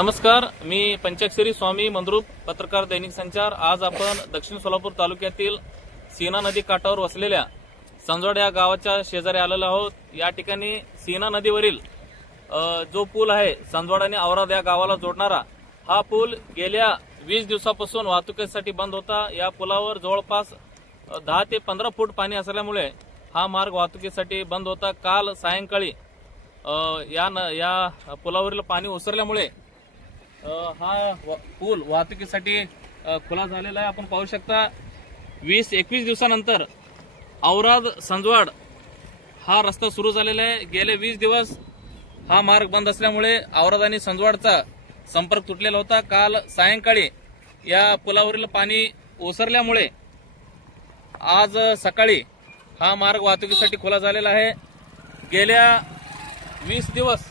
नमस्कार, मी पंचाक्षरी स्वामी मंद्रुप, पत्रकार दैनिक संचार। आज आपण दक्षिण सोलापूर तालुक्यातील सीना नदी काठावर वसलेल्या संजवाड या गावाच्या शेजारी आलेलो आहोत। या ठिकाणी सीना नदीवरील जो पूल आहे संजवाड आणि औराद या गावाला जोडणारा, हा पूल गेल्या 20 दिवसापासून वाहतुकीसाठी बंद होता। या पुलावर जवळपास 10 ते 15 फूट पाणी असल्यामुळे हा मार्ग वाहतुकीसाठी बंद होता। काल सायंकाळी या पुलावरील पाणी ओसरल्यामुळे हा पूल वाहतुकीसाठी खुला झालेला आहे। आपण पाहू शकता 20-21 दिवसानंतर औराद संजवाड हा रस्ता सुरू झालेला आहे। गेले 20 दिवस हा मार्ग बंद असल्यामुळे औराद आणि संजवाडचा संपर्क तुटलेला होता। काल सायंकाळी या पुलावरील पाणी ओसरल्यामुळे आज सकाळी हा मार्ग वाहतुकीसाठी खुला झालेला आहे। गेल्या 20 दिवस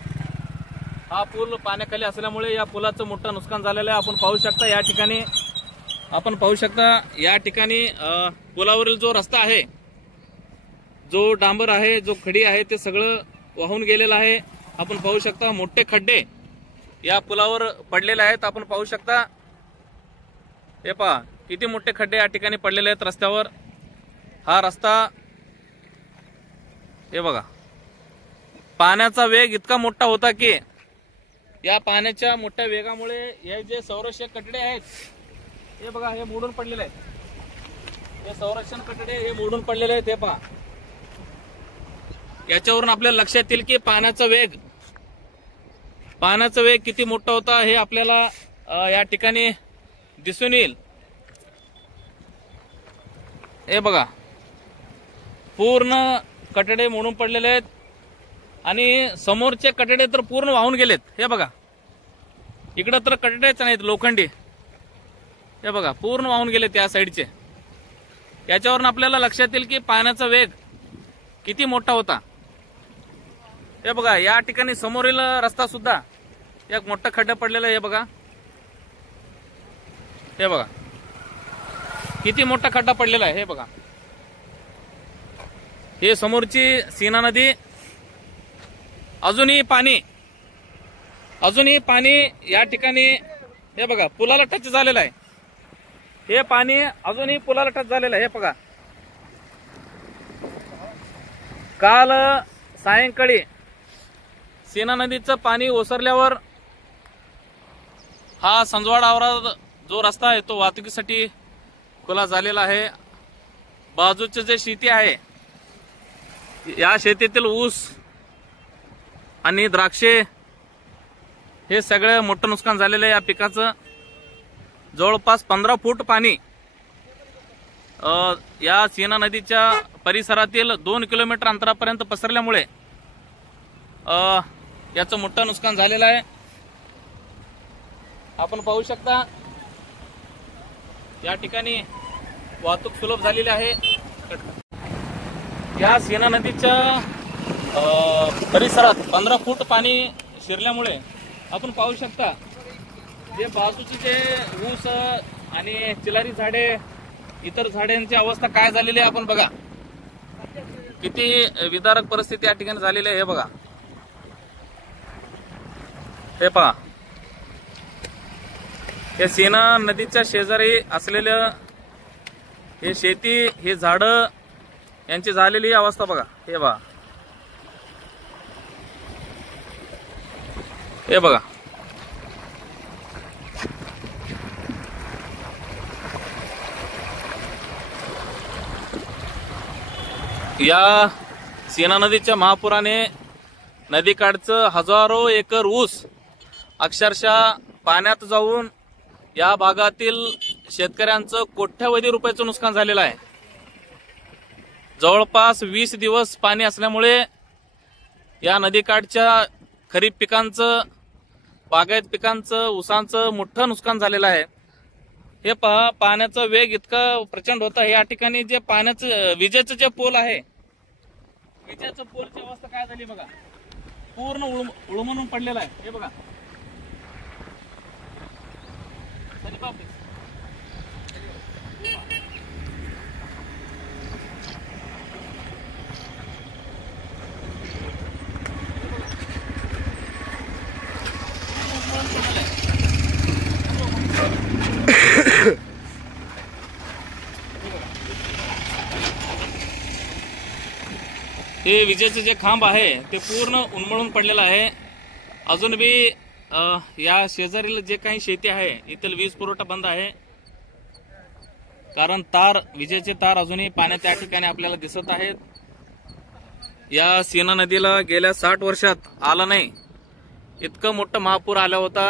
हा पूल पाण्याखाली असल्यामुळे या पुलाचं मोठं नुकसान झालेलं आहे। आपण पाहू शकता या ठिकाणी पुलावरील जो रस्ता आहे, जो डांबर आहे, जो खडी आहे, ते सगळं वाहून गेलेलं आहे। आपण पाहू शकता मोठे खड्डे या पुलावर पडलेले आहेत। आपण पाहू शकता, हे पहा किती मोठे खड्डे या ठिकाणी पडलेले आहेत रस्त्यावर। हा रस्ता हे बघा, पाण्याचा वेग इतका मोठा होता की या पाण्याच्या मोठ्या वेगामुळे हे जे संरक्षक कठडे आहेत, हे बघा, हे मोडून पडलेले आहेत। हे संरक्षण कठडे हे मोडून पडलेले आहेत। हे पहा, याच्यावरून आपल्याला लक्षात येईल की पाण्याचा वेग किती मोठा होता हे आपल्याला या ठिकाणी दिसून येईल। हे बघा, पूर्ण कठडे मोडून पडलेले आहेत आणि समोरचे कठडे तर पूर्ण वाहून गेलेत। हे बघा, इकडे तर कठडेच नाहीत लोखंडी, हे बघा पूर्ण वाहून गेले त्या साईडचे। याच्यावरून आपल्याला लक्षात येईल की पाण्याचा वेग किती मोठा होता। हे बघा, या ठिकाणी समोरील रस्ता सुद्धा एक मोठा खड्डा पडलेला आहे। हे बघा, हे बघा किती मोठा खड्डा पडलेला आहे। हे बघा, हे समोरची सीना नदी, अजूनही पाणी या ठिकाणी, हे बघा पुलाला टच झालेला आहे। हे पाणी अजूनही पुलाला टच झालेलं आहे। हे बघा, काल सायंकाळी सीना नदीचं पाणी ओसरल्यावर हा संजवाड औराद जो रस्ता आहे तो वाहतुकीसाठी खुला झालेला आहे। बाजूचे जे शेती आहे, या शेतीतील ऊस आणि द्राक्षे हे सगळं मोठं नुकसान झालेलं आहे। या पिकाचं जवळपास 15 फूट पाणी या सीना नदीच्या परिसरातील 2 किलोमीटर अंतरापर्यंत पसरल्यामुळे याचं मोठं नुकसान झालेलं आहे। आपण पाहू शकता या ठिकाणी वाहतूक सुलभ झालेली आहे। या सीना नदीच्या परिसरात 15 फूट पाणी शिरल्यामुळे आपण पाहू शकता जे बाजूची जे ऊस आणि चिलारी झाडे, इतर झाडांची अवस्था काय झालेली आहे आपण बघा, किती विदारक परिस्थिती या ठिकाणी झालेली आहे। हे बघा, हे पहा, हे सीना नदीच्या शेजारी असलेलं हे शेती, हे झाडं यांची झालेली अवस्था बघा। हे बघा, हे बघा, या सीना नदीच्या महापुराने नदीकाठचं हजारो एकर ऊस अक्षरशः पाण्यात जाऊन या भागातील शेतकऱ्यांचं कोट्यवधी रुपयाचं नुकसान झालेलं आहे। जवळपास 20 दिवस पाणी असल्यामुळे या नदीकाठच्या खरीप पिकांचं, बागायत पिकांचं, ऊसांचं मोठं नुकसान झालेलं आहे। हे पहा, पाण्याचा वेग इतका प्रचंड होता। या ठिकाणी जे पाण्याचं विजेचं जे पोल आहे, विजेचं पोलची अवस्था काय झाली बघा, पूर्ण उळमणून पडलेला आहे। हे बघा, हे विजेचे जे खांब आहे ते पूर्ण उन्मळून पडलेलं आहे। अजून बी या शेजारील जे काही शेती आहे इथं वीज पुरवठा बंद आहे, कारण विजेचे तार अजूनही पाण्यात त्या ठिकाणी आपल्याला दिसत आहेत। या सीना नदीला गेल्या 60 वर्षात आला नाही इतकं मोठं महापूर आला होता।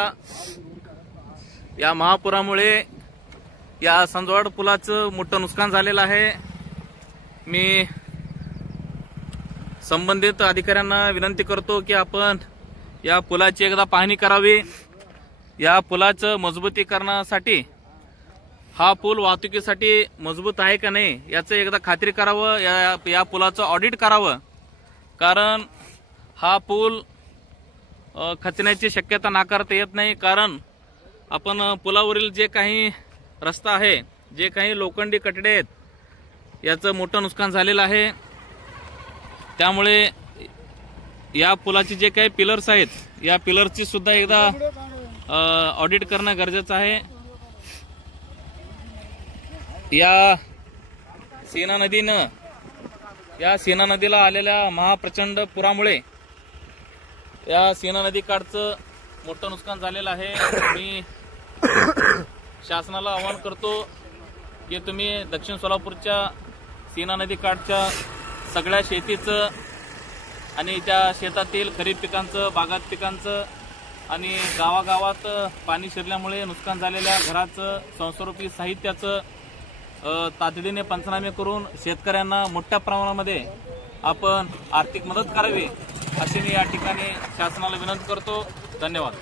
या महापुरामुळे या संजवाड पुलाचं मोठं नुकसान झालेलं आहे। मी संबंधित अधिकाऱ्यांना विनंती करतो की आपण या पुलाची एकदा पाहणी करावी। या पुलाचं मजबूतीकरणासाठी हा पूल वाहतुकीसाठी मजबूत आहे का नाही याचं एकदा खात्री करावं, या पुलाचं ऑडिट करावं, कारण हा पूल खचण्याची शक्यता नाकारता येत नाही। कारण आपण पुलावरील जे काही रस्ता आहे, जे काही लोखंडी कठडे आहेत, याचं मोठं नुकसान झालेलं आहे। त्यामुळे या पुलाचे जे काही पिलर्स आहेत या पिलर्सची सुद्धा एकदा ऑडिट करणं गरजेचं आहे। या सीना नदीला आलेल्या महाप्रचंड पुरामुळे या सीना नदी काठचं मोठं नुकसान झालेलं आहे। मी शासनाला आवाहन करतो की तुम्ही दक्षिण सोलापूरच्या सीना नदी काठच्या सगळ्या शेतीचं आणि त्या शेतातील खरीप पिकांचं, बागात पिकांचं आणि गावागावात पाणी शिरल्यामुळे नुकसान झालेल्या घराचं, संस्कृती साहित्याचं तातडीने पंचनामे करून शेतकऱ्यांना मोठ्या प्रमाणामध्ये आपण आर्थिक मदत करावी अशी मी या ठिकाणी शासनाला विनंती करतो। धन्यवाद।